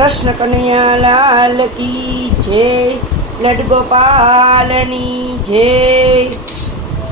કૃષ્ણ કનૈયા લાલ કી જય. લડગોપાલની જય.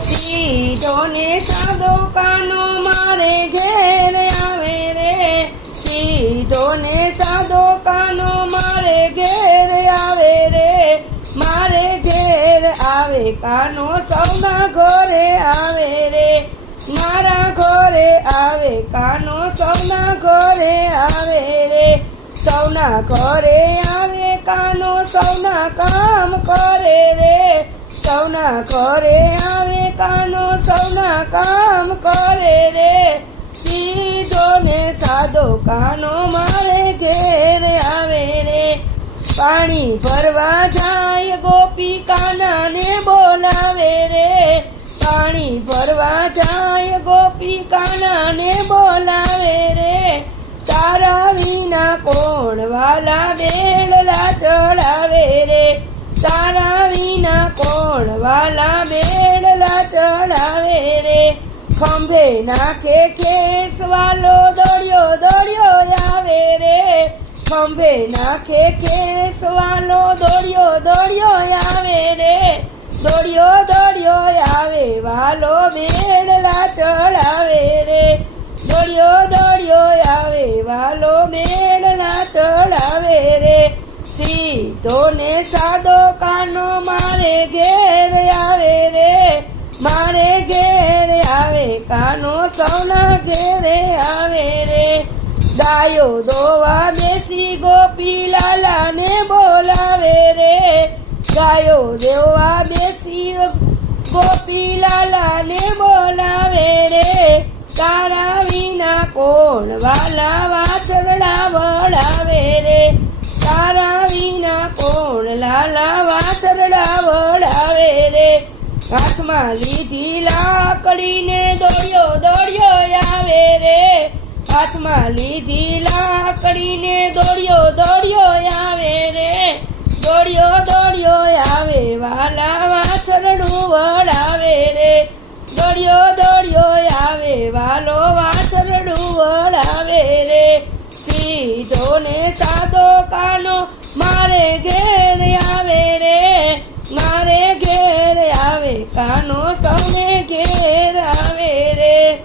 સીધો ને સાદો કાનો મારે ઘેર આવે રે. સીધો ને સાદો કાનો મારે ઘેર આવે રે. મારે ઘેર આવે કાનો સૌના ઘરે આવે રે. મારા ઘરે આવે કાનો સૌના ઘરે આવે રે. સૌના ઘરે આવે, કાનો સૌના કામ કરે રે. સૌના ઘરે આવે, કાનો સૌના કામ કરે રે. સીધો ને સાદો કાનો મારે ઘેર આવે રે. પાણી ભરવા જાય ગોપી કાનાને બોલાવે રે. પાણી ભરવા જાય ગોપી કાનાને બોલાવે રે. તારા વિના કોણ વાલા બેડલા ચડાવે રે? તારા વિના કોણ વાલા બેડલા ચડાવે રે? ખંભે નાખે ખેસ વાલો દોડ્યો દોડ્યો આવે રે. ખંભે નાખે ખેસ વાલો દોડ્યો દોડ્યો આવે રે. દોડ્યો દોડ્યો આવે વાલો બેડલા ચડાવે રે. દોડ્યો દોડ્યો આવે, વાલો બેડલા ચડાવે રે. સીધો ને સાદો કાનો મારે ઘેર આવે રે. મારે ઘેર આવે, કાનો સૌના ઘેરે આવે રે. ગાયો દોવા બેસી, ગોપી લાલાને બોલાવે રે. ગાયો દેવા બેસી, ગોપી લાલાને બોલાવે રે. તારા વિના કોણ વાલા વાછરડા વળાવે રે? તારા વિના કોણ લાલા વાછરડા વળાવે રે? હાથમાં લીધી લાકડીને દોડ્યો દોડ્યો આવે રે. હાથમાં લીધી લાકડીને દોડ્યો દોડ્યો આવે રે. દોડ્યો દોડ્યો આવે, વાલા વાછરડું વળાવે રે. દોડ્યો દોડ્યો વાસરડું વળાવે રે. સીધો ને સાદો કાનો મારે ઘેર આવે રે. મારે ઘેર આવે કાનો સૌને ઘેર આવે રે.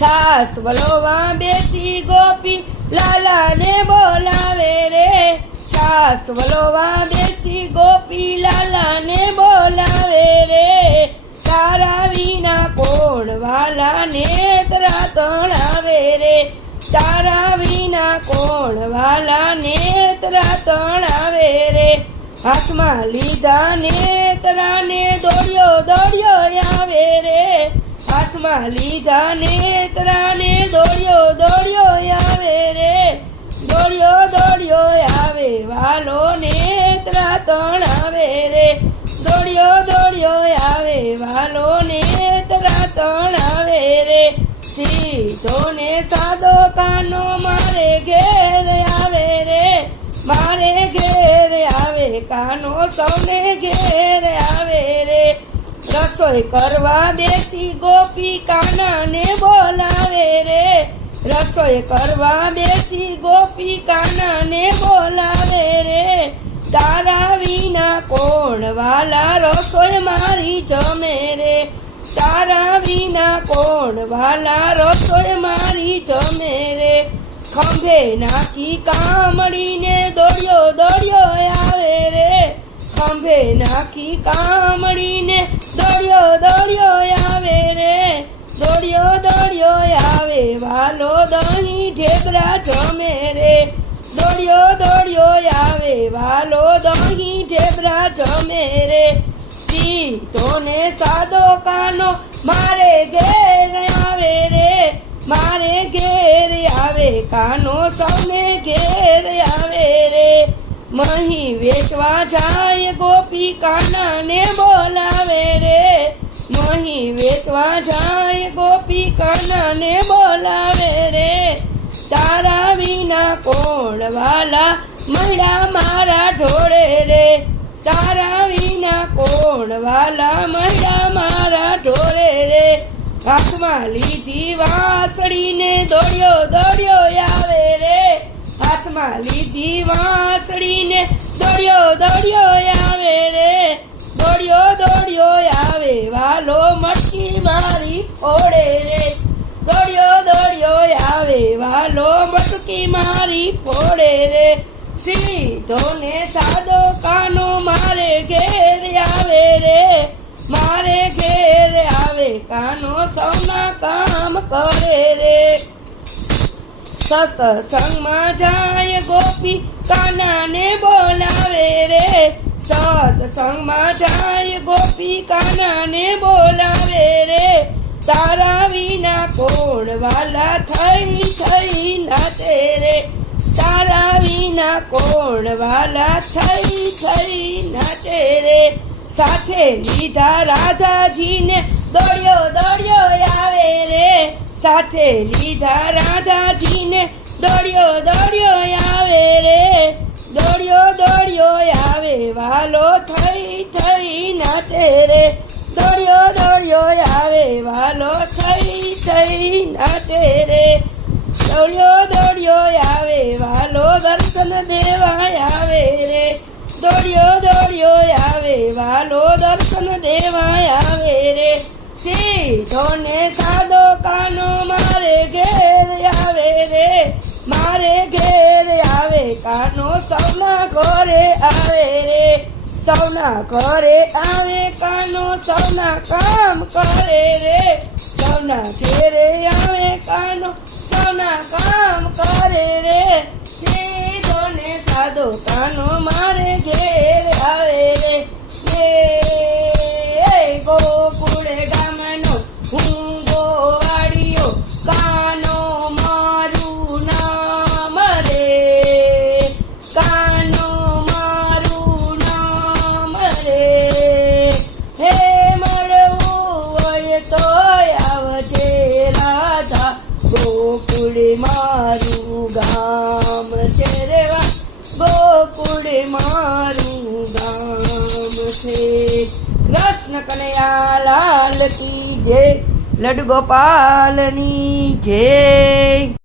છાસ વલોવા બેસી ગોપી લાલાને બોલાવે રે. છાસ વલોવા બેસી ગોપી લાલાને બોલાવે રે. તારા વિના કોણ વાલા નેત્રા તણાવે રે? તારા વિના કોણ વાલા નેત્રા તણાવે રે? હાથમાં લીધા નેત્રાને દોડ્યો દોડ્યો આવે રે. હાથમાં લીધા નેત્રાને દોડ્યો દોડ્યો આવે રે. દોડ્યો દોડ્યો આવે વાલો નેત્રા તણાવે રે. દોડ્યો દોડ્યો આવે વાલો નેત્રા તણાવે રે. સીધો ને સાદો કાનો મારે ઘેર આવે રે. મારે ઘેર આવે, કાનો સૌને ઘેર આવે રે. રસોઈ કરવા બેસી ગોપી કાનાને બોલાવે રે. રસોઈ કરવા બેસી ગોપી કાનાને બોલાવે રે. તારા વિના કોણ વાલા રસોઈ મારી જમે રે? તારા વિના કોણ વાલા રસોઈ મારી જમે રે? ખંભે નાખી કામડીને દોડ્યો દોડ્યો આવે રે. ખંભે નાખી કામડીને દોડ્યો દોડ્યો આવે રે. દોડ્યો દોડ્યો આવે, વાલો દહીં ઢેબરા જમે રે. દોડ્યો દોડ્યો આવે વાલો દોહી ઢેબરા જમે રે. તોને સાદો કાનો મારે ઘેર આવે રે. મારે ઘેર આવે કાનો સૌને ઘેર આવે રે. મહી વેચવા જાય ગોપી કાનાને બોલાવે રે. મહી વેચવા જાય ગોપી કાનાને બોલાવે રે. તારા વાલા મળ્યા મારા ઢોળે રે તારા વિના કોણ વાલા મળ્યા મારા ઢોળે રે હાથમાં લીધી વાસળીને દોડ્યો દોડ્યો આવે રે. હાથમાં લીધી વાસળીને દોડ્યો દોડ્યો આવે રે. દોડ્યો દોડ્યો આવે વાલો મટકી મારી ફોડે રે. દોડ્યો દોડ્યો આવે વાલો મટકી મારી ફોડે રે. સીધો ને સાદો કાનો મારે ઘેર આવે રે. મારે ઘેર આવે કાનો સૌના કામ કરે રે. સત્સંગમાં જાય ગોપી કાનાને બોલાવે રે. સત્સંગમાં જાય ગોપી કાનાને બોલાવે રે. તારા વિના કોણ વાલા થઈ થઈ નાતે રે તારા વિના કોણ વાલા થઈ થઈ નાચે રે સાથે લીધા રાધાજીને દોડ્યો દોડ્યો આવે રે. સાથે લીધા રાધાજીને દોડ્યો દોડ્યો આવે રે. દોડ્યો દોડ્યો આવે વાલો થઈ થઈ નાચે રે વાલો થઈ થઈ નાચે રે દોડ્યો દોડ્યો આવે, વાલો દર્શન દેવા આવે રે. દોડ્યો દોડ્યો આવે, વાલો દર્શન દેવા આવે રે. સીધો ને સૌના ઘરે આવે, કાનો સૌના કામ કરે રે. સૌના ઘેરે આવે, કાનો સૌના કામ કરે રે. ને સાદો કાનો મારે મારું ગામ છે. કૃષ્ણ કનૈયા લાલ કી જય. લડગોપાલની જય.